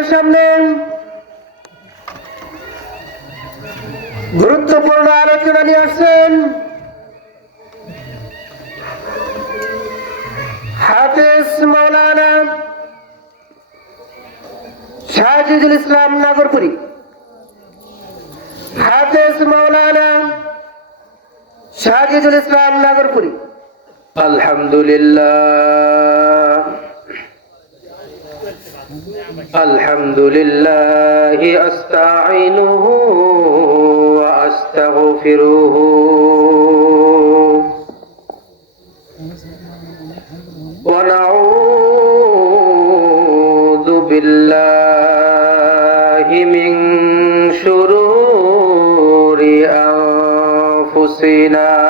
আপনাদের সামনে গুরুত্বপূর্ণ আলোচনা নিয়ে আসছেন হাফিজ মৌলানা শাহজিদুল ইসলাম নাগরপুরি। হাফিজ মৌলানা শাহজিদুল ইসলাম নাগরপুরি। আলহামদুলিল্লাহ। الحمد لله أستعينه وأستغفره. ونعوذ بالله من شرور أنفسنا.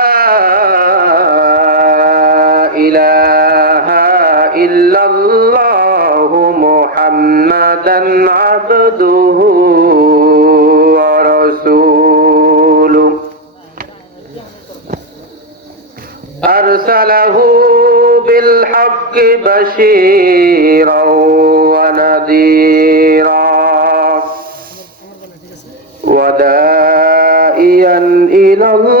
أرسله بالحق بشيرا ونذيرا ودائيا إلى الله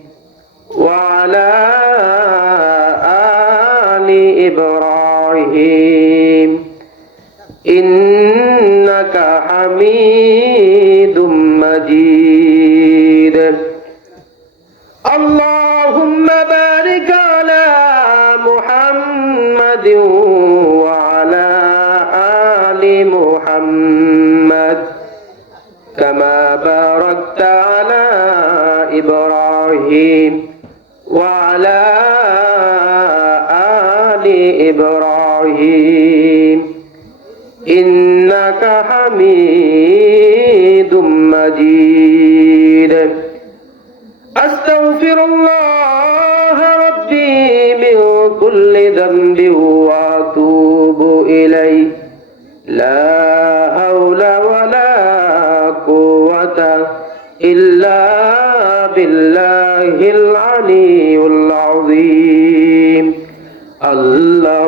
إنك حميد مجيد أستغفر الله ربي من كل ذنب وأتوب إليه لا حول ولا قوة إلا بالله العلي العظيم الله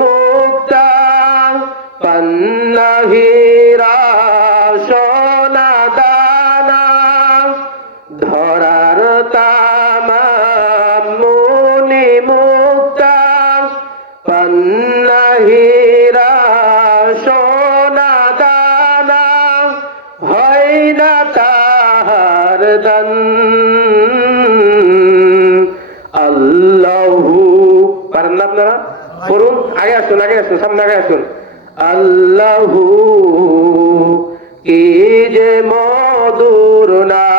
মুক্তা পন্নহীরা সোনা দানা, ধরার তামাম মনি মুক্তা পন্নহীরা সোনা দানা, হয় না তাহার দন আল্লাহু, পারেন না আপনারা? করুন আগে আসুন আগে আসুন সামনে আগে আসুন। আল্লাহু কি যে মধুর নাম।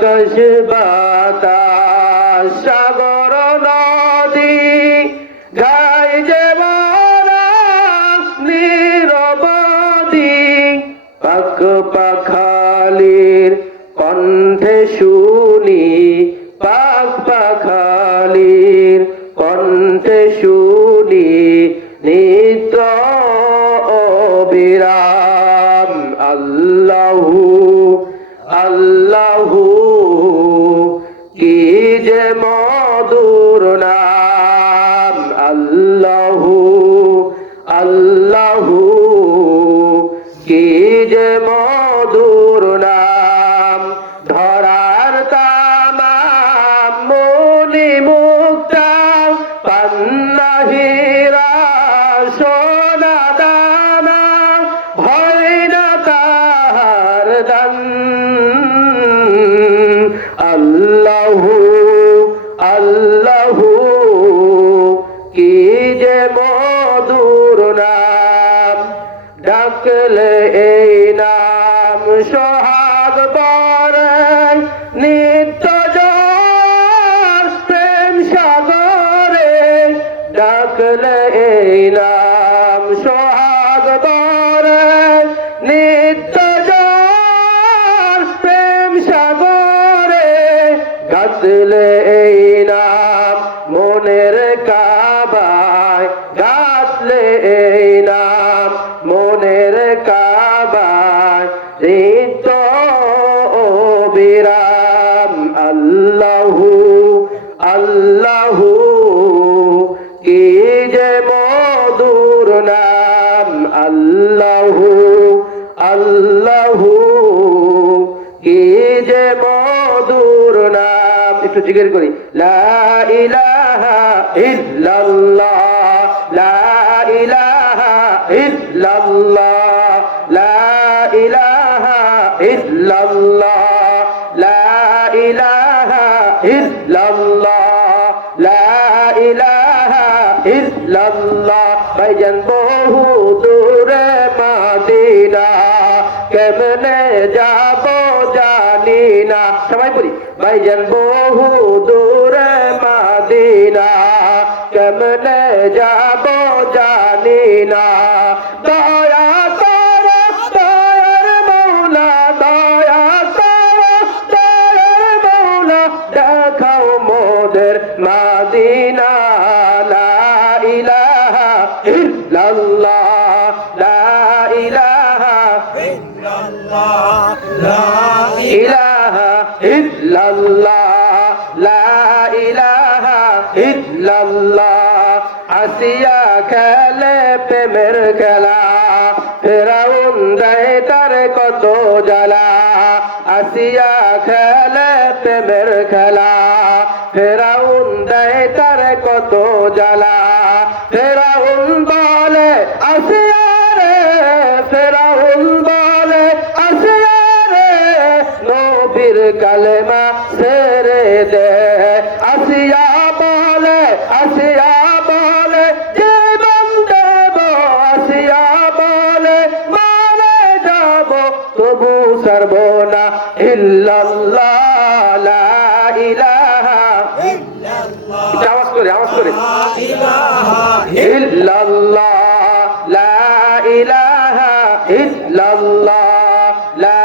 আকাশ বাতাস। আল্লাহু আল্লাহু কে যে ডাকলে এই নাম সোহাগ বরে নিত্য প্রেম সাগরে গাছলে এই মনের কাবায় গাছলে এই মনের আল্লাহু, কি যে মধুর নাম। একটু জিজ্ঞেস করি। লা ইলাহা ইল্লাল্লাহ, লা ইলাহা লা ইলাহা লা ইলাহা লা ইলাহা বহু দূরে কেমনে যাব জানি না। সবাই বলি ভাইজান বহু দূরে মাদিনা। কেমনে যাব জানি না। আসিয়া খেলে প্রেমের খেলা। ফেরাউন দেয় তার কত জ্বালা, আসিয়া খেলে প্রেমের খেলা। ফেরাউন দেয় তার কত জ্বালা ইল্লাল্লাহ লা ইলাহা। আওয়াজ করে লা ইলাহা ইল্লাল্লাহ লা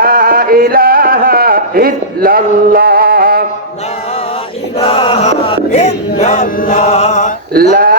লা